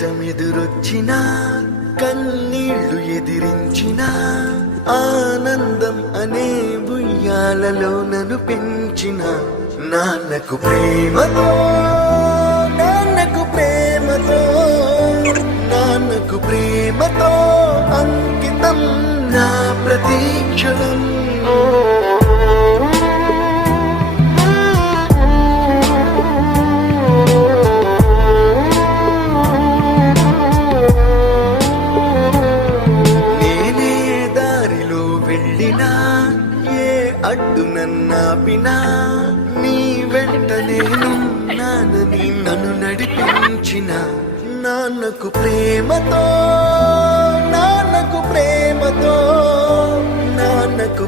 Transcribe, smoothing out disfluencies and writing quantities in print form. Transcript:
కష్టమెదురొచ్చినా కన్నీళ్లు ఎదిరించినా ఆనందం అనే ఉయ్యాలలో నన్ను పెంచిన నాన్నకు ప్రేమతో నాన్నకు ప్రేమతో నాన్నకు ప్రేమతో అంకితం నా ప్రతీక్షణం. నేనే దారిలో వెళ్ళినా ఏ అడ్డు నన్నాపినా నీ వెంట నేనున్నానని నన్ను నడిపించిన నాన్నకు ప్రేమతో నాన్నకు ప్రేమతో నాన్నకు